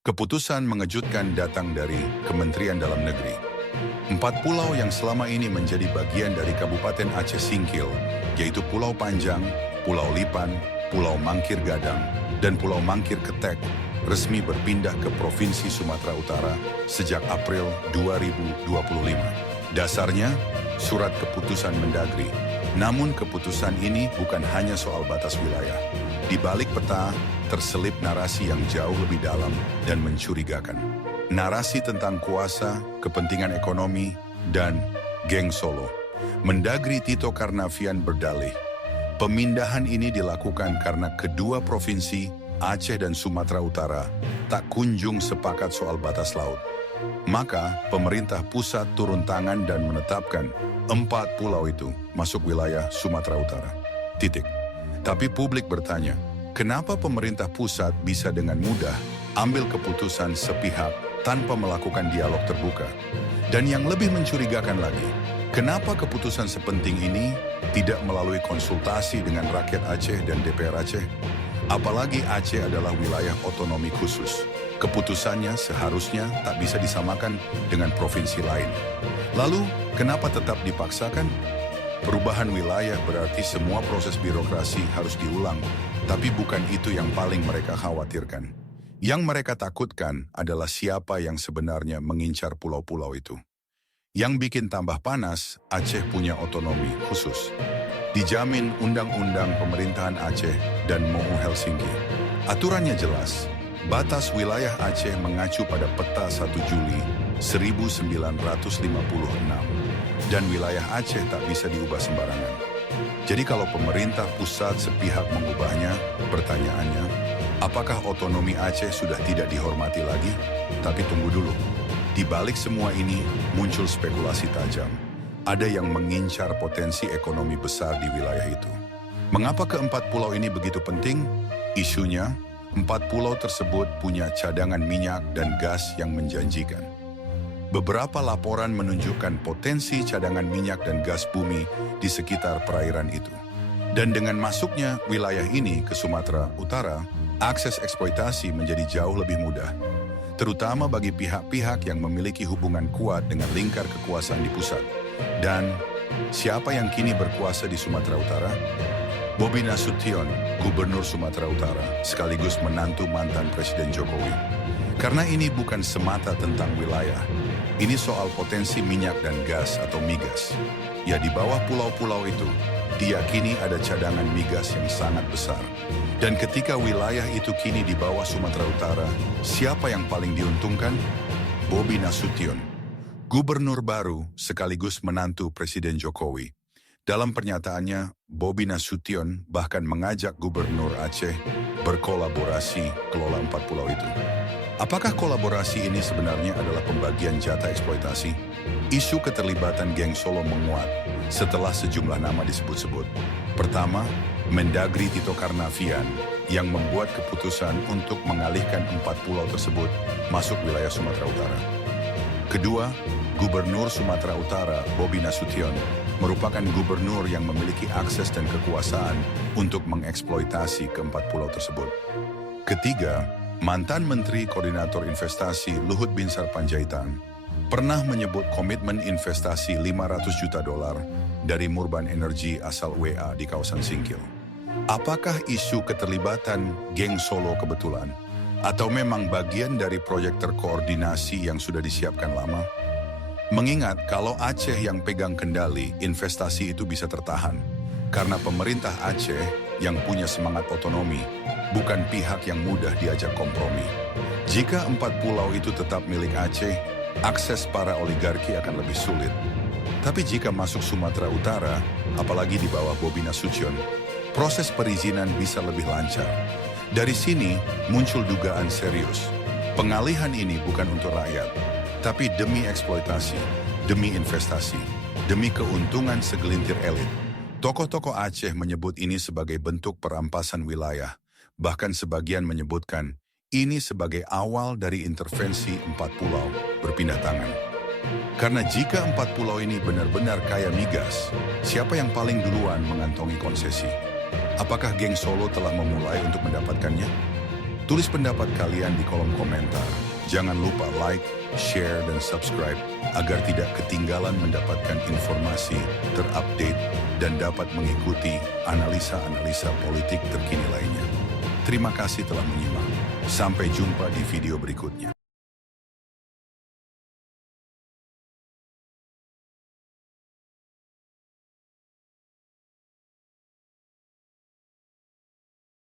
Keputusan mengejutkan datang dari Kementerian Dalam Negeri. 4 pulau yang selama ini menjadi bagian dari Kabupaten Aceh Singkil, yaitu Pulau Panjang, Pulau Lipan, Pulau Mangkir Gadang, dan Pulau Mangkir Ketek, resmi berpindah ke Provinsi Sumatera Utara sejak April 2025. Dasarnya, surat keputusan Mendagri. Namun keputusan ini bukan hanya soal batas wilayah. Di balik peta, terselip narasi yang jauh lebih dalam dan mencurigakan. Narasi tentang kuasa, kepentingan ekonomi, dan geng Solo. Mendagri Tito Karnavian berdalih, pemindahan ini dilakukan karena kedua provinsi, Aceh dan Sumatera Utara, tak kunjung sepakat soal batas laut. Maka, pemerintah pusat turun tangan dan menetapkan 4 pulau itu masuk wilayah Sumatera Utara. Titik. Tapi publik bertanya, kenapa pemerintah pusat bisa dengan mudah ambil keputusan sepihak tanpa melakukan dialog terbuka? Dan yang lebih mencurigakan lagi, kenapa keputusan sepenting ini tidak melalui konsultasi dengan rakyat Aceh dan DPR Aceh? Apalagi Aceh adalah wilayah otonomi khusus. Keputusannya seharusnya tak bisa disamakan dengan provinsi lain. Lalu, kenapa tetap dipaksakan? Perubahan wilayah berarti semua proses birokrasi harus diulang, tapi bukan itu yang paling mereka khawatirkan. Yang mereka takutkan adalah siapa yang sebenarnya mengincar pulau-pulau itu. Yang bikin tambah panas, Aceh punya otonomi khusus. Dijamin Undang-Undang Pemerintahan Aceh dan MoU Helsinki. Aturannya jelas, batas wilayah Aceh mengacu pada peta 1 Juli 1956. Dan wilayah Aceh tak bisa diubah sembarangan. Jadi kalau pemerintah pusat sepihak mengubahnya, pertanyaannya, apakah otonomi Aceh sudah tidak dihormati lagi? Tapi tunggu dulu, di balik semua ini muncul spekulasi tajam. Ada yang mengincar potensi ekonomi besar di wilayah itu. Mengapa keempat pulau ini begitu penting? Isunya, 4 pulau tersebut punya cadangan minyak dan gas yang menjanjikan. Beberapa laporan menunjukkan potensi cadangan minyak dan gas bumi di sekitar perairan itu. Dan dengan masuknya wilayah ini ke Sumatera Utara, akses eksploitasi menjadi jauh lebih mudah. Terutama bagi pihak-pihak yang memiliki hubungan kuat dengan lingkar kekuasaan di pusat. Dan siapa yang kini berkuasa di Sumatera Utara? Bobi Nasution, Gubernur Sumatera Utara, sekaligus menantu mantan Presiden Jokowi. Karena ini bukan semata tentang wilayah, ini soal potensi minyak dan gas atau migas. Ya, di bawah pulau-pulau itu, diyakini ada cadangan migas yang sangat besar. Dan ketika wilayah itu kini di bawah Sumatera Utara, siapa yang paling diuntungkan? Bobi Nasution, Gubernur baru sekaligus menantu Presiden Jokowi. Dalam pernyataannya, Bobi Nasution bahkan mengajak Gubernur Aceh berkolaborasi kelola 4 pulau itu. Apakah kolaborasi ini sebenarnya adalah pembagian jatah eksploitasi? Isu keterlibatan geng Solo menguat setelah sejumlah nama disebut-sebut. Pertama, Mendagri Tito Karnavian yang membuat keputusan untuk mengalihkan 4 pulau tersebut masuk wilayah Sumatera Utara. Kedua, Gubernur Sumatera Utara Bobi Nasution merupakan gubernur yang memiliki akses dan kekuasaan untuk mengeksploitasi ke-4 pulau tersebut. Ketiga, mantan Menteri Koordinator Investasi Luhut Binsar Panjaitan pernah menyebut komitmen investasi $500 juta dari Murban Energy asal WA di kawasan Singkil. Apakah isu keterlibatan geng Solo kebetulan? Atau memang bagian dari proyek terkoordinasi yang sudah disiapkan lama? Mengingat kalau Aceh yang pegang kendali, investasi itu bisa tertahan. Karena pemerintah Aceh yang punya semangat otonomi, bukan pihak yang mudah diajak kompromi. Jika 4 pulau itu tetap milik Aceh, akses para oligarki akan lebih sulit. Tapi jika masuk Sumatera Utara, apalagi di bawah Bobi Nasution, proses perizinan bisa lebih lancar. Dari sini muncul dugaan serius. Pengalihan ini bukan untuk rakyat, tapi demi eksploitasi, demi investasi, demi keuntungan segelintir elit. Tokoh-tokoh Aceh menyebut ini sebagai bentuk perampasan wilayah. Bahkan sebagian menyebutkan ini sebagai awal dari intervensi 4 pulau berpindah tangan. Karena jika 4 pulau ini benar-benar kaya migas, siapa yang paling duluan mengantongi konsesi? Apakah geng Solo telah memulai untuk mendapatkannya? Tulis pendapat kalian di kolom komentar. Jangan lupa like, share, dan subscribe agar tidak ketinggalan mendapatkan informasi terupdate dan dapat mengikuti analisa-analisa politik terkini lainnya. Terima kasih telah menyimak. Sampai jumpa di video berikutnya.